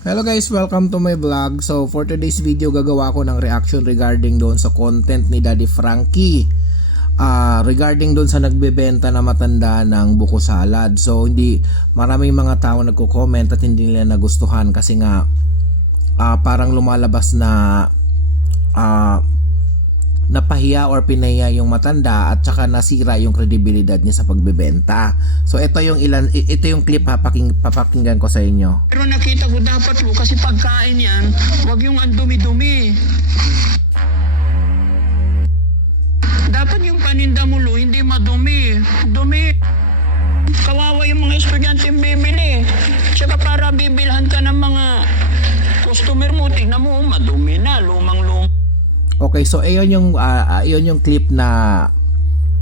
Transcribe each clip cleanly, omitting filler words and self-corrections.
Hello guys, welcome to my vlog. So for today's video, gagawa ko ng reaction regarding doon sa content ni Daddy Frankie regarding doon sa nagbebenta na matanda ng buko salad. So hindi maraming mga tao nagko-comment at hindi nila nagustuhan kasi nga parang lumalabas na napahiya or pinahiya yung matanda at saka nasira yung kredibilidad niya sa pagbebenta. So ito yung clip papakinggan ko sa inyo. Pero nakita ko dapat mo kasi pagkain yan, wag yung ang dumi-dumi. Dapat yung paninda mo lo, hindi madumi. Dumi. Kawawa yung mga estudyante bibili. Tsaka para bibilhan ka ng mga customer mo, tingnan mo, madumi na, lumang-lumang. Okay, so ayun yung clip na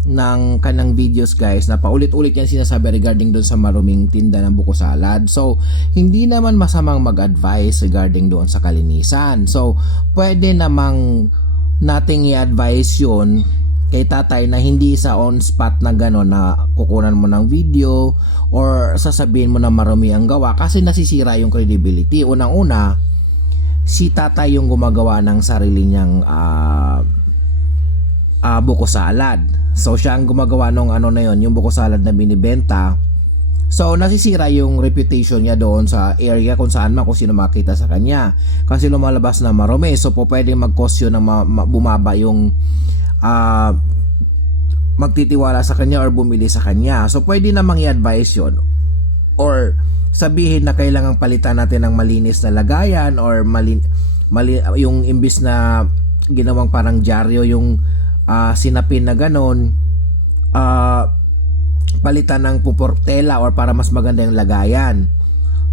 ng kanang videos guys na paulit-ulit yan sinasabi regarding doon sa maruming tinda ng buko salad. So, hindi naman masamang mag-advise regarding doon sa kalinisan. So, pwede namang nating i-advise yun kay tatay na hindi sa on spot na gano'n na kukunan mo ng video or sasabihin mo na marumi ang gawa kasi nasisira yung credibility. Unang-una, si tatay yung gumagawa ng sarili niyang buko salad. So siya ang gumagawa nung yung buko salad na binibenta. So nasisira yung reputation niya doon sa area kung saan man kung sino makita sa kanya. Kasi lumalabas na marumi. So po pwedeng mag-cause yun na bumaba yung magtitiwala sa kanya or bumili sa kanya. So pwede namang i-advise yun. Or sabihin na kailangang palitan natin ng malinis na lagayan or yung imbis na ginawang parang dyaryo yung sinapin na ganon, palitan ng puportela or para mas maganda yung lagayan.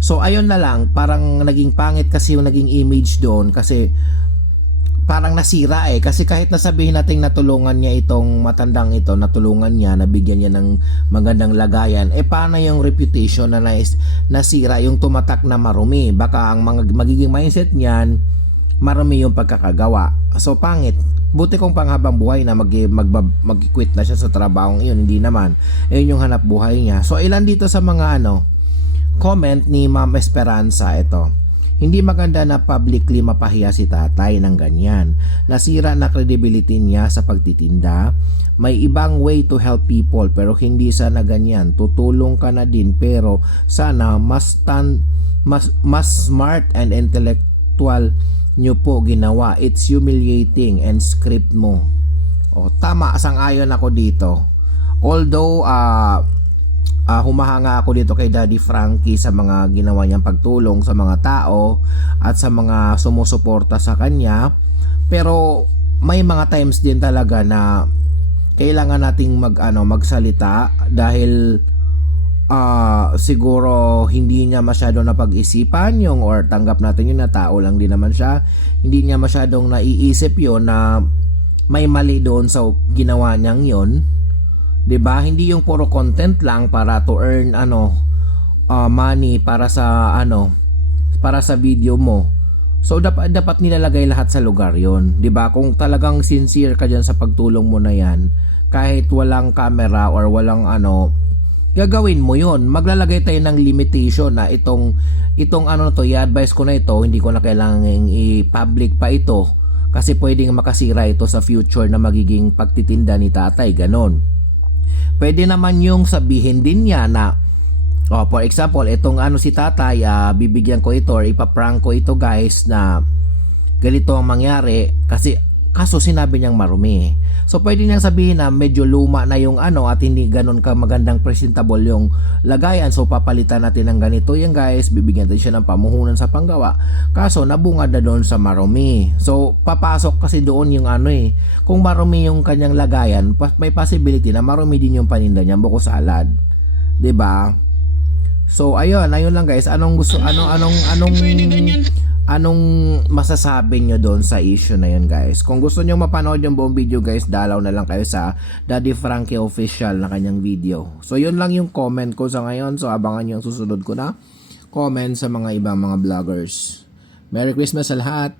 So ayun na lang, parang naging pangit kasi yung naging image doon kasi parang nasira kasi kahit nasabihin natin natulungan niya itong matandang ito, natulungan niya, nabigyan niya ng magandang lagayan, paano yung reputation na nasira, yung tumatak na marumi? Baka ang magiging mindset niyan, marumi yung pagkakagawa. So pangit. Buti kung panghabang buhay na mag-quit na siya sa trabahong iyon, hindi naman. Ayun yung hanap buhay niya. So ilan dito sa mga comment ni Ma'am Esperanza ito. Hindi maganda na publicly mapahiya si tatay ng ganyan. Nasira na credibility niya sa pagtitinda. May ibang way to help people pero hindi sana ganyan. Tutulong ka na din pero sana mas smart and intellectual nyo po ginawa. It's humiliating and script mo. Tama, sang-ayon ako dito. Although humahanga ako dito kay Daddy Frankie sa mga ginawa niyang pagtulong sa mga tao at sa mga sumusuporta sa kanya, pero may mga times din talaga na kailangan nating magsalita dahil siguro hindi niya masyado napag-isipan yung or tanggap natin yun na tao lang din naman siya, hindi niya masyadong naiisip yun na may mali doon sa ginawa niyang yun. 'Di ba? Hindi yung puro content lang para to earn money para sa video mo. So dapat nilalagay lahat sa lugar 'yon, 'di ba? Kung talagang sincere ka diyan sa pagtulong mo na 'yan, kahit walang camera or walang gagawin mo 'yon. Maglalagay tayo ng limitation na itong i-advise ko na ito, hindi ko na kailangang i-public pa ito kasi pwedeng makasira ito sa future na magiging pagtitinda ni tatay, ganon. Pwede naman yung sabihin din niya na for example, itong si tatay, bibigyan ko ito or ipaprank ko ito guys na ganito ang mangyari kaso sinabi niyang marumi. So pwede niyang sabihin na medyo luma na yung at hindi ganun ka magandang presentable yung lagayan, so papalitan natin ng ganito yan guys, bibigyan natin siya ng pamuhunan sa panggawa, kaso nabungad na doon sa marumi. So papasok kasi doon yung kung marumi yung kanyang lagayan, may possibility na marumi din yung paninda niya, buko salad, 'di ba? So ayun lang guys, anong masasabi nyo doon sa issue na yun guys? Kung gusto nyo mapanood yung buong video guys, dalaw na lang kayo sa Daddy Frankie official na kanyang video. So yun lang yung comment ko sa ngayon. So abangan nyo ang susunod ko na comment sa mga ibang mga vloggers. Merry Christmas sa lahat!